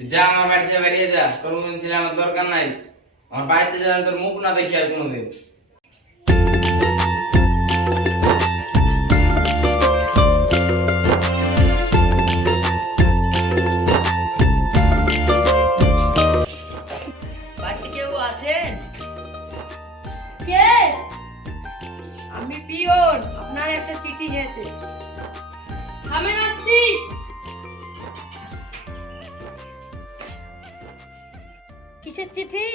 তুই যা আমার বাড়ি থেকে বেরিয়ে যা, তোর মতন ছেলে আমার দরকার নাই। আমার বাড়িতে যা, তোর মুখ না দেখি আর কোনোদিন। বাড়িতে কেউ আছেন? কে? আমি পিয়ন, আপনার একটা চিঠি এসেছে। থামেন, আসছি। কিসের চিঠি?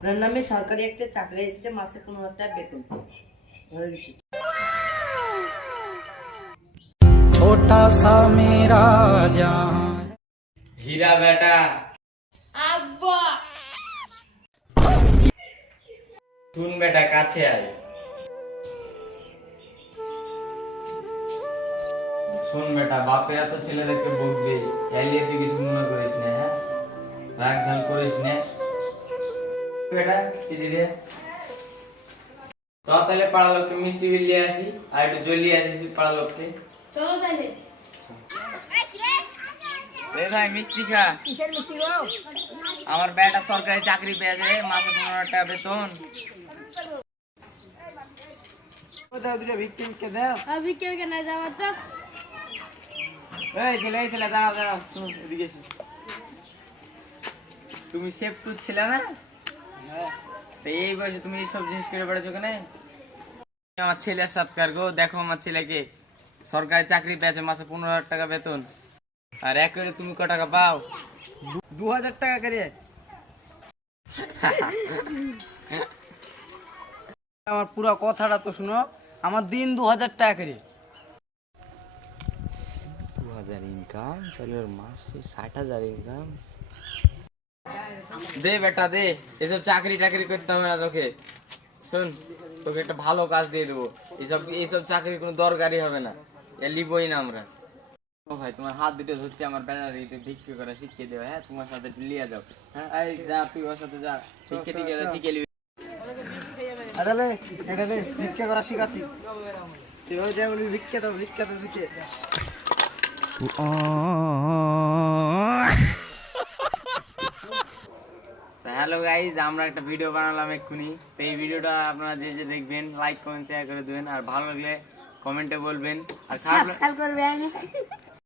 আপনার নামে সরকারি একটা চাকরি এসেছে, মাসে 15,000 টাকা বেতন। ধরে দিচ্ছি। छोटा सा मेरा जहां হীরা বেটা, আব্বা। শুন বেটা, কাছে আয়। শোন বেটা, বাপেরা তো ছেলেদেরকে বকবে, এলিয়ে তুই কিছু মনে করিস না, হ্যাঁ? রাগ ঝাল করিস না বেটা। চিঠি দে। চ তাহলে পাড়া লোককে মিষ্টি বিলিয়ে আসি, আর একটু জ্বলিয়ে আসিস পাড়া লোককে। চলো তাহলে। এ ভাই, মিষ্টি খা। কিসের মিষ্টি গো? আমার বেটা সরকারি চাকরি পেয়েছে, মাসে 15,000 টাকা বেতন। দাও দুটো ভিক্ষে ভিক্ষে দাও। আবি কেউ কেন যাওয়া তো? এই ছেলে দাঁড়াও দাঁড়াও, শুনো এদিকে এসো। তুমি সেফ টুথ ছিলে না? তো এই বয়সে তুমি এইসব জিনিস করে বেড়াচ্ছ কেন? আমার ছেলের সৎকার গো, দেখো আমার ছেলেকে সরকারি চাকরি পেয়েছে, মাসে 15,000 টাকা বেতন। আর এক করে তুমি ক টাকা পাও? 2,000 টাকা করে। আমার পুরো কথাটা তো শুনো, আমার দিন 2,000 টাকা করে। 2,000 ইনকাম, তাহলে ওর মাসে 60,000 ইনকাম। দে বেটা দে, এসব চাকরি টাকরি করতে হবে না তোকে। শোন, তোকে একটা ভালো কাজ দিয়ে দেবো। এইসব চাকরির কোনো দরকারই হবে না, এ লিবই না আমরা। ও ভাই, তোমার হাত দুটো ধরছি, আমার ব্যানার ভিক্ষে করা শিখিয়ে দেবে, হ্যাঁ? তোমার সাথে লিয়ে যাও, হ্যাঁ? এই যা, তুই ওর সাথে যা, ভিক্ষে টিকে শিখে নিবি। আদালে এটা দে, ভিক্ষা করা শিখাচ্ছি। তুই ওই যে বলি ভিক্ষা দাও দিতে। হ্যালো গাইজ, আমরা একটা ভিডিও বানালাম এক্ষুনি। তো এই ভিডিওটা আপনারা যে যে দেখবেন, লাইক কমেন্ট শেয়ার করে দেবেন, আর ভালো লাগলে কমেন্টে বলবেন, আর খারাপ করবে।